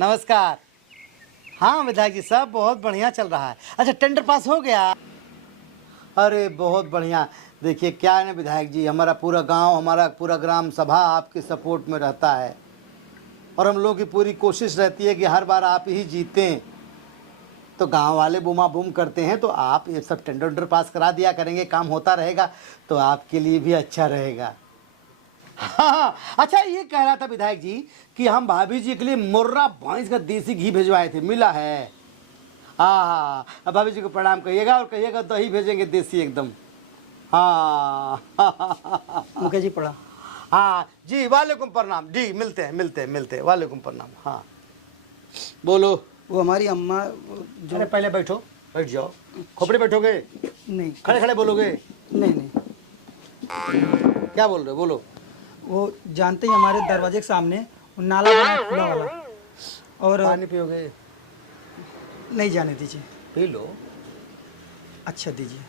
नमस्कार। हाँ विधायक जी, सब बहुत बढ़िया चल रहा है। अच्छा, टेंडर पास हो गया? अरे बहुत बढ़िया। देखिए क्या है ना विधायक जी, हमारा पूरा गांव, हमारा पूरा ग्राम सभा आपके सपोर्ट में रहता है और हम लोगों की पूरी कोशिश रहती है कि हर बार आप ही जीतें। तो गांव वाले बुमा बुम करते हैं, तो आप ये सब टेंडर पास करा दिया करेंगे, काम होता रहेगा तो आपके लिए भी अच्छा रहेगा। हाँ, अच्छा ये कह रहा था विधायक जी कि हम भाभी जी के लिए मुर्रा भैंस का देसी घी भिजवाए थे, मिला है? हाँ, अब भाभी जी को प्रणाम कहिएगा और कहिएगा दही भेजेंगे देसी एकदम। हाँ मुकेश जी प्रणाम। हाँ जी, वालेकुम प्रणाम जी, मिलते हैं, वालेकुम प्रणाम। हाँ बोलो। वो हमारी अम्मा जो अरे पहले बैठो, बैठ जाओ। खोपड़े बैठोगे? नहीं खड़े खड़े बोलोगे? नहीं, क्या बोल रहे हो, बोलो। वो जानते ही हमारे दरवाजे के सामने वो नाला बना है खुला वाला, और पानी पियोगे? नहीं जाने दीजिए। P low. अच्छा दीजिए।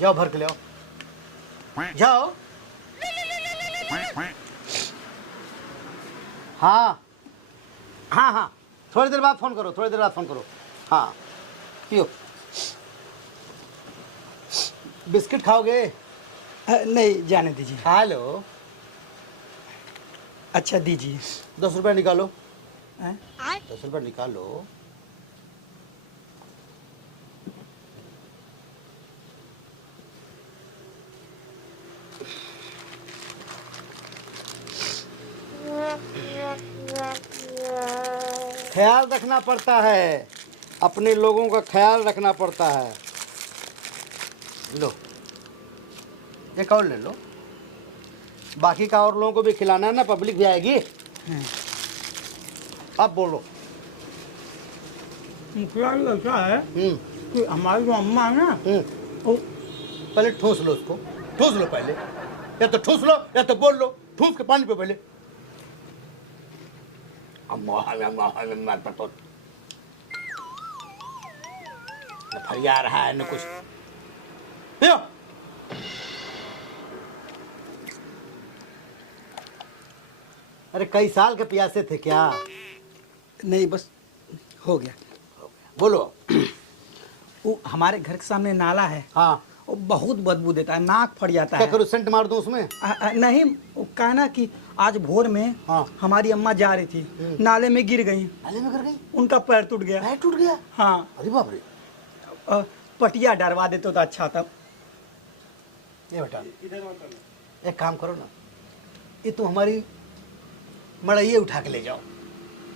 जाओ भर के ले आओ, जाओ। हाँ हाँ हाँ, थोड़ी देर बाद फोन करो, हाँ पियो। बिस्किट खाओगे? नहीं जाने दीजिए। खा लो। अच्छा दीजिए। 10 रुपये निकालो। हैं? 10 रुपये निकालो। ख्याल रखना पड़ता है, अपने लोगों का ख्याल रखना पड़ता है। लो एक और ले लो, बाकी का और लोगों को भी खिलाना है ना, पब्लिक भी आएगी। अब बोलो। ऐसा है कि हमारी जो अम्मा है ना, वो पहले ठूस लो उसको, ठूस लो पहले, या तो ठूस लो या तो बोल लो, ठूस के पानी पे पहले। न फरिया रहा है न कुछ, पियो। अरे कई साल के प्यासे थे क्या? नहीं बस हो गया। बोलो। वो हमारे घर के सामने नाला है, हाँ, वो बहुत बदबू देता है, नाक फट जाता क्या है। करूँ, सेंट मार दूं उसमें? नहीं, वो कहना कि आज भोर में हाँ। हमारी अम्मा जा रही थी, नाले में गिर गई, नाले में गिर गई, उनका पैर टूट गया। पैर टूट गया? हाँ। अरे बाप रे। पटिया डरवा देते तो अच्छा था। ये बेटा एक काम करो ना, ये तुम हमारी मड़ैये उठा के ले जाओ।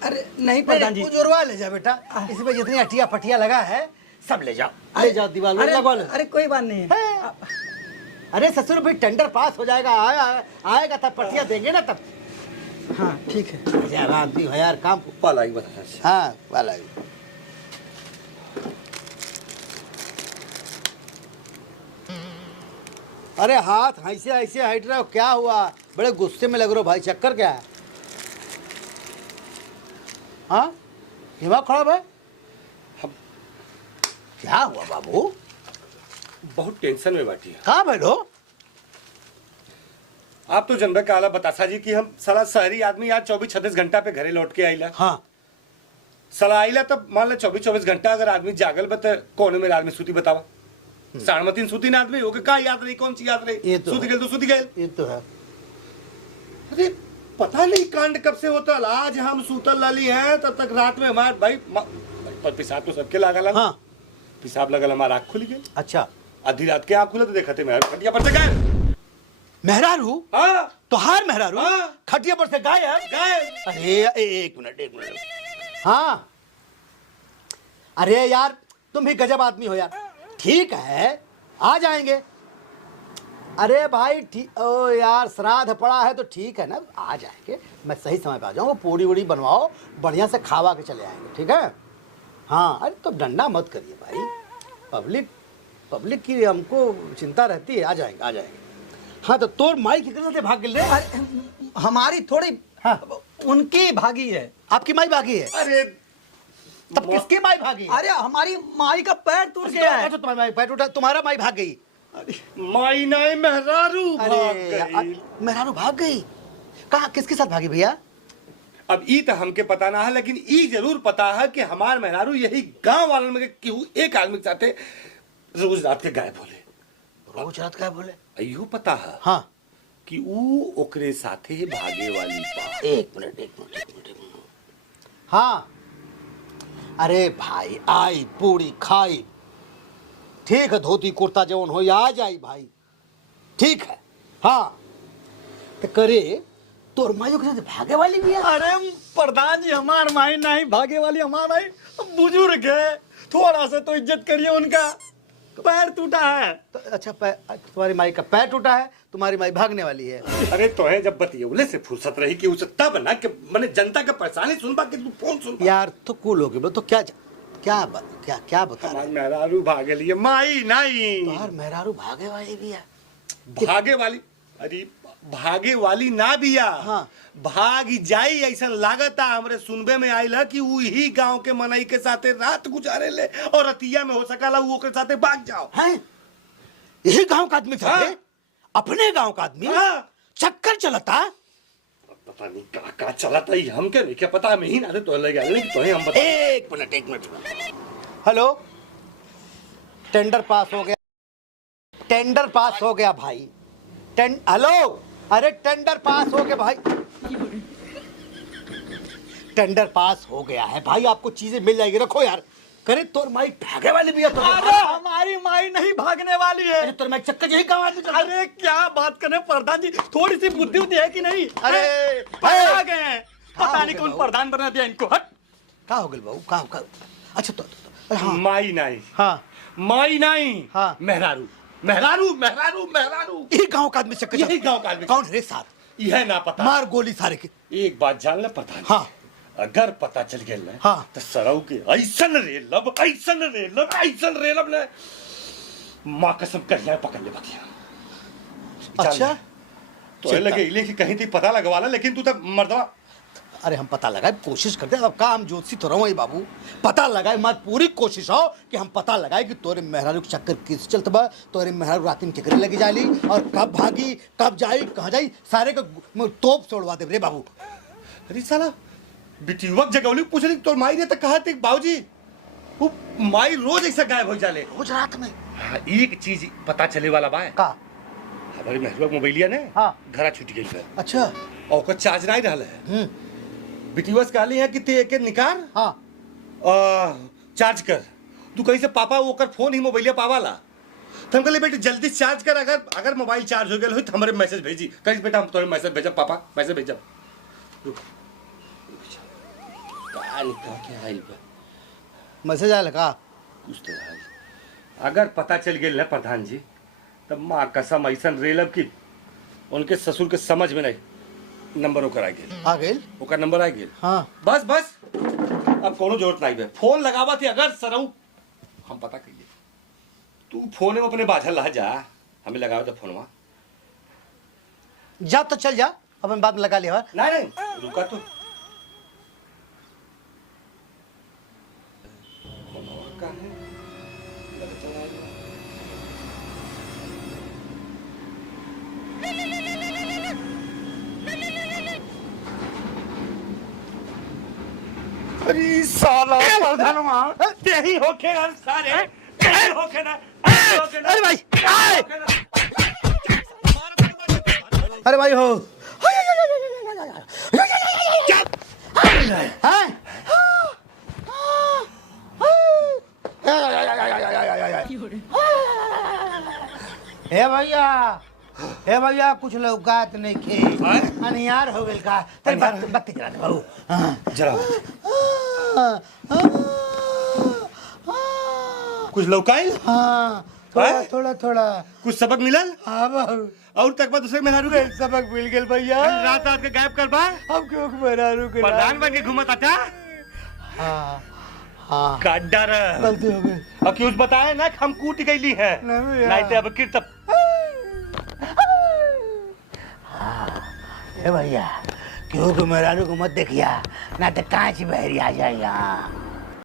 अरे नहीं प्रधान जी, जोरवा ले जा बेटा, इसमें जितनी अटिया पटिया लगा है सब ले जाओ, ले जाओ, दीवार में अरे, लगवा लो। अरे कोई बात नहीं है। अरे ससुर भाई, टेंडर पास हो जाएगा, आएगा तब पटिया देंगे ना तब। हाँ ठीक है। यार आदमी है यार, काम वाला ही बता। हाँ वाला ही। अरे हाथ ऐसे ऐसे हट रहे हो, क्या हुआ? बड़े गुस्से में लग रहे हो भाई, चक्कर क्या है? हाँ दिमाग खराब है? क्या हुआ बाबू? बहुत टेंशन में बैठी है। कहाँ बैठो? आप तो जनबे का आला बतासा जी कि हम साला शहरी आदमी आज 24-26 घंटा पे घरे लौट के आइला। हाँ साला आइला तब मान ले 24-24 घंटा अगर आदमी जागल बता कोने में आदमी सूती बतावा। साढ़मतीन सूती ना आदमी होके का याद रही, कौन सी याद रही? ये तो सूती गए तो सूती गए। ये तो है। अरे पता नहीं कांड कब से होता। आज हम सूतल लाली हैं तब तक रात में हमारे भाई पर पेशाब तो सबके लागल। हाँ पेशाब लगल, हमारा आँख खुल गई। अच्छा, आधी रात के आँख खुले तो देखते मैं खटिया पर से गायब। मेहरारू? हाँ तो हार मेहरारू? हाँ। खटिया पर से गायब? गायब। अरे एक मिनट। हाँ अरे यार, तुम भी गजब आदमी हो यार। ठीक है आ जाएंगे। अरे भाई ठीक, ओ यार श्राद्ध पड़ा है तो ठीक है ना, आ जाएंगे, मैं सही समय पे आ जाऊँगा। पूरी वूड़ी बनवाओ, बढ़िया से खावा के चले आएंगे, ठीक है? हाँ अरे तो डंडा मत करिए भाई, पब्लिक की हमको चिंता रहती है। आ जाएंगे। हाँ तो तोर माई कितने से भाग गए? अरे हमारी थोड़ी, हाँ उनकी भागी है। आपकी माई भागी है? अरे तब किसकी माई भागी? अरे हमारी माई का पैर टूट गया है। अच्छा तुम्हारी माई पैर टूटा, तुम्हारा माई भाग गई? माई नहीं मेहरारू भाग गई। मेहरारू भाग गई? कहाँ किसके साथ भागी भैया? अब ई तो हमके पता ना है, लेकिन ई जरूर पता है कि हमार मेहरारू यही गांव वालन में केहू एक आदमी के साथे रोज रात के गायब होले। रोज रात का बोले? अयो पता है हाँ। कि ऊ ओकरे साथे भागे वाली बा। एक मिनट। हाँ, अरे भाई आई पूरी खाई, ठीक है, धोती कुर्ता जवन हो आ जाई भाई, ठीक है। हाँ तो करे तोर मायो के भागे वाली भी है? अरे प्रधान जी, हमार माई नहीं भागे वाली, हमार माई बुजुर्ग है, थोड़ा सा तो इज्जत करिए, उनका पैर टूटा है। तो अच्छा, तुम्हारी माई का पैर टूटा है, तुम्हारी माई भागने वाली है? अरे तो है जब बतियौले से फुर्सत रही कि उसे तब ना कि मैंने जनता का परेशानी सुनबा कि तू फोन सुन यार तो कूल हो गए तो क्या क्या क्या क्या बता रहे? मेहरारू भागे लिए माई नहीं तुम्हार मेहरारू भागे वाली भी है? भागे वाली? अरे भागे वाली ना बिया। हाँ। भाग जाई ऐसा लागता हमरे सुनबे में आइल है कि वही गांव के मनई के साथे रात गुजारे ले और रतिया में हो सकला वो के साथे भाग जाओ। हैं? यही गांव का आदमी था? हाँ। अपने गांव का आदमी? हाँ। चक्कर चलता? पता नहीं का चला था हम के नहीं क्या पता, हम ही ना तो लगे लेकिन तो हम बता। एक मिनट। हेलो, टेंडर पास हो गया, टेंडर पास हो गया भाई। हेलो, अरे टेंडर पास हो गया भाई, टेंडर पास हो गया है भाई, आपको चीजें मिल जाएगी, रखो यार। करे तोर माई भागे वाली भी है तो? अरे हमारी माई नहीं भागने वाली है। अरे तोर माई चक्कर यही गाँव आदमी चलता? अरे क्या बात करें प्रधान जी, थोड़ी सी बुद्धि उद्धि है कि नहीं? अरे, आ गए हैं, हाँ, पता हो नहीं गए कौन बाबू। प्रधान बना दिया इनको। हट। का हो गया बाबू? का अच्छा तो हाँ माई नहीं। हाँ माई नहीं। हाँ। मेहरारू मेहरारू मेहरारू मेहरारू यही गांव का आदमी चक्कर यही चलता? गांव का आदमी। कौन है रे साथ? यह ना पता। मार गोली सारे की। एक बात जान ले प्रधान। हाँ। अगर पता चल गया ना, हाँ। तो सरऊ के ऐसन रेलब ने माँ कसम कहिया पकड़ ले बतिया। अच्छा तो ये लगे इले कि कहीं थी पता लगवा ला, लेकिन तू तब मर्दवा। अरे हम पता लगाए, कोशिश करते हैं, अब का हम ज्योतिषी तो रहो बाबू, पता लगाए, मत पूरी कोशिश हो कि हम पता लगाए कि तोरे मेहरारू के चक्कर किस चलत बा, तोरे मेहरारू रात में केकरे लगी जाली और कब भागी, कब जाई, कहाँ जाई, सारे का तोप छोड़वा दे रे बाबू। अरे साला बिटियुवक जगौली पूछ रही तो माई ने तो कहा थी बाबूजी वो माई रोज ऐसा गायब हो जाले। रोज रात में? हाँ, एक चीज पता चले वाला बा का? हमारी मेहरुआ मोबाइलिया ने हाँ। घरा छूट गई है अच्छा। और ओकर चार्ज नहीं रहल है। बिटियुवस कहली है कि ते एक निकाल हाँ। चार्ज कर। तू कहीं से पापा ओकर फोन ही मोबाइलिया पावाला, तो हम कहले बेटे जल्दी चार्ज कर, अगर मोबाइल चार्ज हो गया हो तो हमारे मैसेज भेजी। कहीं बेटा हम तोरे मैसेज भेजब, पापा मैसेज भेजब। मैसेज आया का? कुछ तो है। अगर पता चल गया ना प्रधान जी, तब माँ कसम ऐसा रेलब की उनके ससुर के समझ में नहीं नंबर ओकर आ गया। आ गए? ओकर नंबर आ गया। हाँ। बस अब कोनो जरूरत नहीं है। फोन लगावा थी अगर सरऊ हम पता करिए, तू फोन में अपने बाझल रह जा, हमें लगाओ जब फोनवा। जा तो चल जा, अपन बाद में लगा लिया। नहीं रुका तो। अरे साला प्रधानवा यही होके यार सारे यही होके ना। अरे भाई, अरे भाई हो हे भैया, हे भैया, कुछ लौकात नहीं खे, अनियार हो गइल का? तनी बत्ती जला दे बाबू। जरा कुछ लौकाइल? हाँ, थोड़ा कुछ सबक मिलल? हाँ बाबू, और तक बाद दूसरे मेहरारू के सबक मिल गया भैया। रात रात के गायब कर बा हम क्यों मेहरारू के प्रधान बन के घूमत आता। हाँ हाँ, का डर गलती हो गई। अब क्यों बताए ना कि हम कूट गईली है नहीं भैया। नहीं तो अब किर तब। हे भैया, क्यों मेहरारू को मत देखिया, ना तो कांच बहरी आ जाए यहाँ।